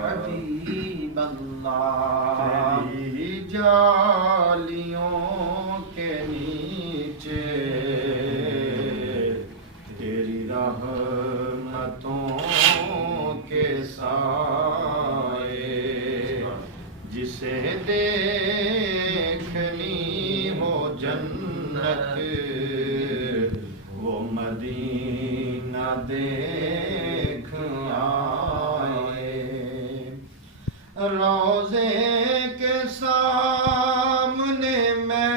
حبیب اللہ تیری جالیوں کے نیچے تیری رحمتوں کے سائے جسے دیکھنی ہو جنت وہ مدینہ دیکھ آئے روضے کے سامنے میں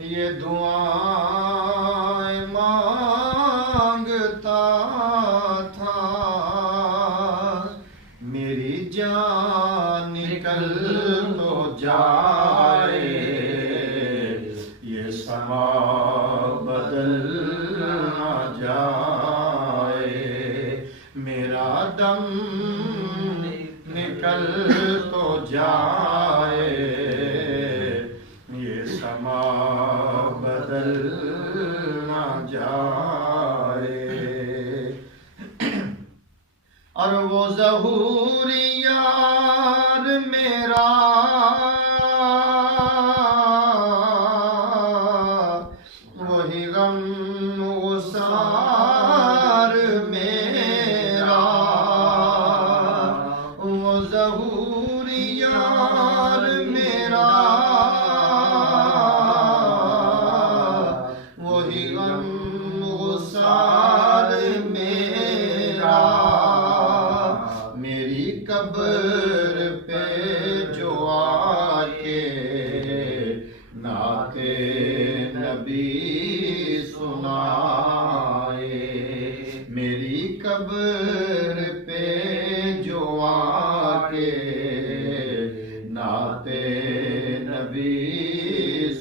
یہ دعائیں مانگتا تھا میری جان نکل تو جائے یہ سما بدل نہ جائے میرا دم نکل تو جائے یہ سما بدل نہ جائے اور وہ ظہوری یار میرا وہی غم گسار میرا وہ ظہوری یار میرا وہی غم گسار میرا میری قبر پہ جو آکے نعت نبی سنائے میری قبر پہ جو آکے نعت نبی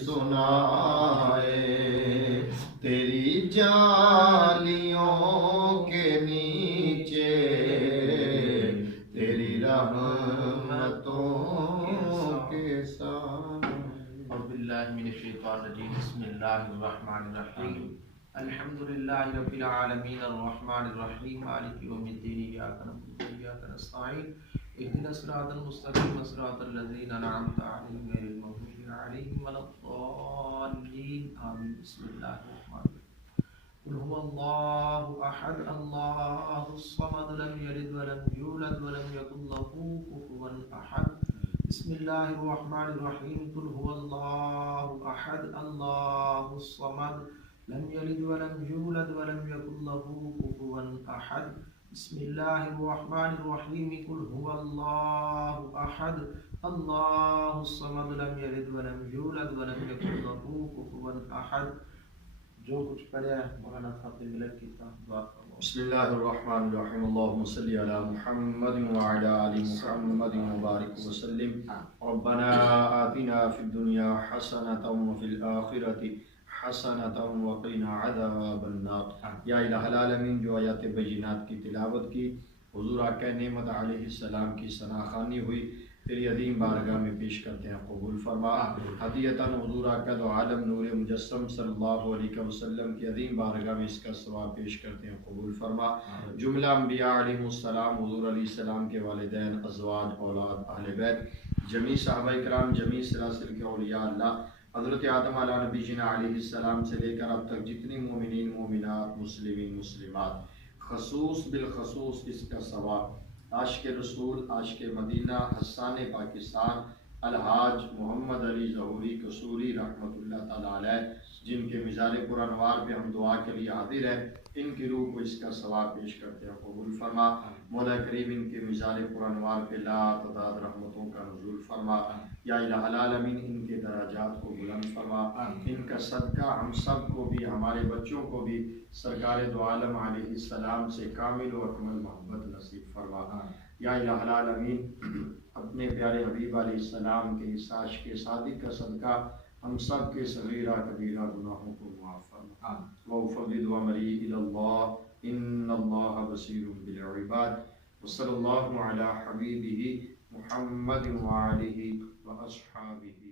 سنائے تیری جالیوں کے نیچے تیری رحمتوں کے ساتھ اعوذ باللہ من الشیطان الرجیم بسم اللہ الرحمن الرحیم الحمد للہ رب العالمین الرحمن الرحیم مالک یوم الدین ایاک نعبد و ایاک نستعین اهدنا الصراط المستقیم صراط الذین انعمت علیہم غیر المغضوب علیہم ولا الضالین آمین بسم اللہ الرحمن الرحیم قل هو الله احد الله الصمد لم يلد ولم يولد ولم يكن له كفوا احد بسم الله الرحمن الرحيم قل هو الله احد الله الصمد لم يلد ولم يولد ولم يكن له كفوا احد بسم الله الرحمن الرحيم قل هو الله احد الله الصمد لم يلد ولم يولد ولم يكن له كفوا احد جو کچھ پڑھا ہے مولانا خاطر ملک کی دعا فرمائیں بسم اللہ الرحمن الرحیم اللہم صلی علی محمد وعلی آل محمد وبارک وسلم ربنا آتنا فی الدنیا حسنة وفی الآخرة حسنة وقنا عذاب النار یا الہ العالمین جو آیات بینات کی تلاوت کی حضور آقا نعمت علیہ السلام کی ثناخوانی ہوئی تیری عظیم بارگاہ میں پیش کرتے ہیں قبول فرما ہدیتاً حضور آقا دو عالم نور مجسم صلی اللہ علیہ وسلم کی عظیم بارگاہ میں اس کا ثواب پیش کرتے ہیں قبول فرما جملہ انبیاء علیہ السلام حضور علیہ السلام کے والدین ازواج اولاد اہل بیت جمیع صحابہ کرام جمیع سلاسل کے اولیاء اللہ حضرت آدم علیہ نبی جنا علیہ السلام سے لے کر اب تک جتنی مومنین مومنات مسلمین مسلمات خصوص بالخصوص اس کا ثواب عاشق رسول عاشق مدینہ حسان پاکستان الحاج محمد علی ظہوری قصوری رحمۃ اللہ تعالیٰ علیہ جن کے مزار پر انوار پہ ہم دعا کے لیے حاضر ہیں ان کی روح کو اس کا ثواب پیش کرتے ہیں قبول فرما مولا کریم ان کے مزار پر انوار پہ لا تعداد رحمتوں کا نزول فرما یا الہ العالمین ان کے درجات کو بلند فرما ان کا صدقہ ہم سب کو بھی ہمارے بچوں کو بھی سرکار دو عالم علیہ السلام سے کامل و اکمل محبت نصیب فرما یا الہ العالمین اپنے پیارے حبیب علیہ السلام کے اس عاشق صادق کا صدقہ ہم سب کے صغیرہ کبیرہ گناہوں کو معاف فرما وافوض امری الی اللہ ان اللہ بصیر بالعباد وصلی اللہ علی حبیبہ محمد وآلہ واصحابہ